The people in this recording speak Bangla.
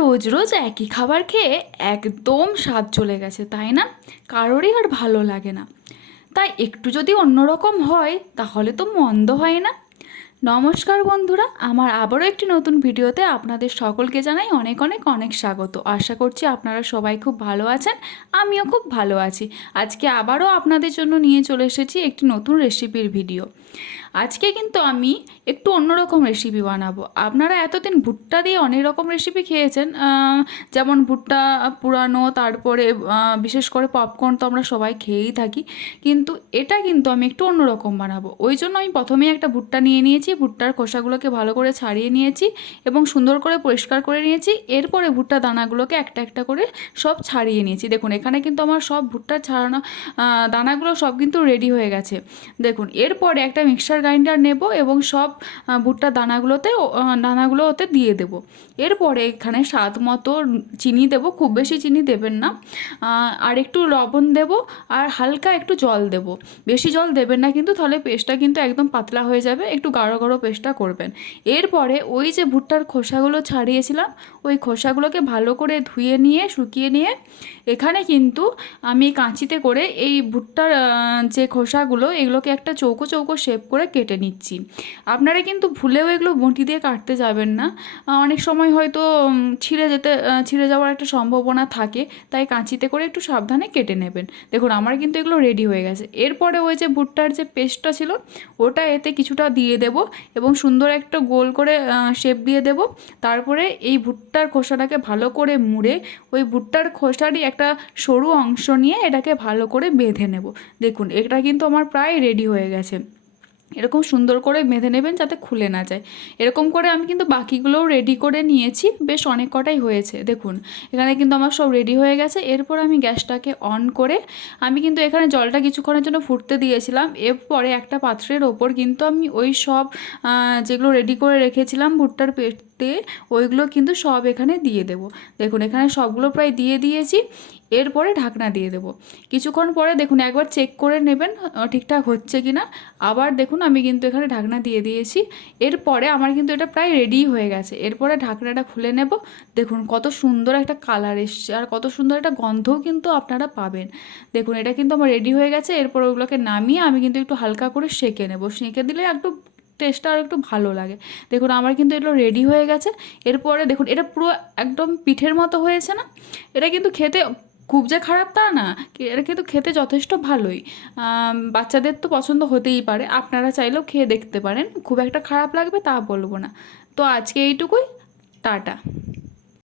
রোজ রোজ একই খাবার খেয়ে একদম স্বাদ চলে গেছে, তাই না? কারোরই আর ভালো লাগে না। তাই একটু যদি অন্যরকম হয়, তাহলে তো মন্দ হয় না। নমস্কার বন্ধুরা, আমার আবারও একটি নতুন ভিডিওতে আপনাদের সকলকে জানাই অনেক অনেক অনেক স্বাগত। আশা করছি আপনারা সবাই খুব ভালো আছেন, আমিও খুব ভালো আছি। আজকে আবারও আপনাদের জন্য নিয়ে চলে এসেছি একটি নতুন রেসিপির ভিডিও আজকে কিন্তু আমি একটু অন্যরকম রেসিপি বানাবো। আপনারা এতদিন ভুট্টা দিয়ে অনেক রকম রেসিপি খেয়েছেন যেমন ভুট্টা পুরানো, তারপরে বিশেষ করে পপকর্ন তো আমরা সবাই খেয়েই থাকি, কিন্তু এটা কিন্তু আমি একটু অন্যরকম বানাবো। ওই জন্য আমি প্রথমেই একটা ভুট্টা নিয়ে নিয়েছি, ভুট্টার খোসাগুলোকে ভালো করে ছাড়িয়ে নিয়েছি এবং সুন্দর করে পরিষ্কার করে নিয়েছি। এরপরে ভুট্টা দানাগুলোকে একটা একটা করে সব ছাড়িয়ে নিয়েছি। দেখুন, এখানে কিন্তু আমার সব ভুট্টা ছাড়ানো দানাগুলো সব কিন্তু রেডি হয়ে গেছে। দেখুন, এরপরে একটা মিক্সার গ্রাইন্ডার নেব এবং সব আহ, ভুট্টার দানাগুলোতে দানাগুলো ওতে দিয়ে দেব। এরপরে এখানে স্বাদ মতো চিনি দেব খুব বেশি চিনি দেবেন না। আর একটু লবণ দেব আর হালকা একটু জল দেব। বেশি জল দেবেন না কিন্তু তাহলে পেস্টটা কিন্তু একদম পাতলা হয়ে যাবে একটু গাঢ় গাঢ় পেস্টটা করবেন। এরপরে ওই যে ভুট্টার খোসাগুলো ছাড়িয়েছিলাম ওই খোসাগুলোকে ভালো করে ধুয়ে নিয়ে শুকিয়ে নিয়ে এখানে কিন্তু আমি কাঁচিতে করে এই ভুট্টার যে খোসাগুলো এগুলোকে একটা চৌকো চৌকো শেপ করে কেটে নিচ্ছি। আপনারা কিন্তু ভুলেও এগুলো বঁটি দিয়ে কাটতে যাবেন না। অনেক সময় হয়তো ছিঁড়ে যেতে ছিঁড়ে যাওয়ার একটা সম্ভাবনা থাকে, তাই কাঁচিতে করে একটু সাবধানে কেটে নেবেন। দেখুন, আমার কিন্তু এগুলো রেডি হয়ে গেছে। এরপরে ওই যে ভুট্টার যে পেস্টটা ছিল, ওটা এতে কিছুটা দিয়ে দেব এবং সুন্দর একটা গোল করে শেপ দিয়ে দেব। তারপরে এই ভুট্টার খোসাটাকে ভালো করে মুড়ে, ওই ভুট্টার খোসারই একটা সরু অংশ নিয়ে এটাকে ভালো করে বেঁধে নেব। দেখুন, এটা কিন্তু আমার প্রায় রেডি হয়ে গেছে। এরকম সুন্দর করে বেঁধে নেবেন যাতে খুলে না যায়। এরকম করে আমি কিন্তু বাকিগুলোও রেডি করে নিয়েছি। বেশ অনেক কটাই হয়েছে, দেখুন। এখানে কিন্তু আমার সব রেডি হয়ে গেছে। এরপর আমি গ্যাসটাকে অন করে আমি কিন্তু এখানে জলটা কিছুক্ষণের জন্য ফুটতে দিয়েছিলাম। এরপরে একটা পাত্রের ওপর কিন্তু আমি ওই সব যেগুলো রেডি করে রেখেছিলাম ভুট্টার পেটতে ওইগুলো কিন্তু সব এখানে দিয়ে দেবো। দেখুন, এখানে সবগুলো প্রায় দিয়ে দিয়েছি। এরপরে ঢাকনা দিয়ে দেবো। কিছুক্ষণ পরে দেখুন, একবার চেক করে নেবেন ঠিকঠাক হচ্ছে কি না আবার দেখুন, আমি কিন্তু এখানে ঢাকনা দিয়ে দিয়েছি। এরপরে আমার কিন্তু এটা প্রায় রেডি হয়ে গেছে। এরপরে ঢাকনাটা খুলে নেব। দেখুন, কত সুন্দর একটা কালার এসছে। আর কত সুন্দর একটা গন্ধও কিন্তু আপনারা পাবেন। দেখুন, এটা কিন্তু আমার রেডি হয়ে গেছে। এরপর ওগুলোকে নামিয়ে আমি কিন্তু একটু হালকা করে সেঁকে নেব। সেঁকে দিলে একটু টেস্টটা আর একটু ভালো লাগে। দেখুন, আমার কিন্তু এগুলো রেডি হয়ে গেছে। এরপরে দেখুন, এটা পুরো একদম পিঠের মতো হয়েছে না? এটা কিন্তু খেতে খুব যে খারাপ তা না এটা কিন্তু খেতে যথেষ্ট ভালোই। বাচ্চাদের তো পছন্দ হতেই পারে। আপনারা চাইলেও খেয়ে দেখতে পারেন। খুব একটা খারাপ লাগবে তা বলব না। তো আজকে এইটুকুই। টাটা।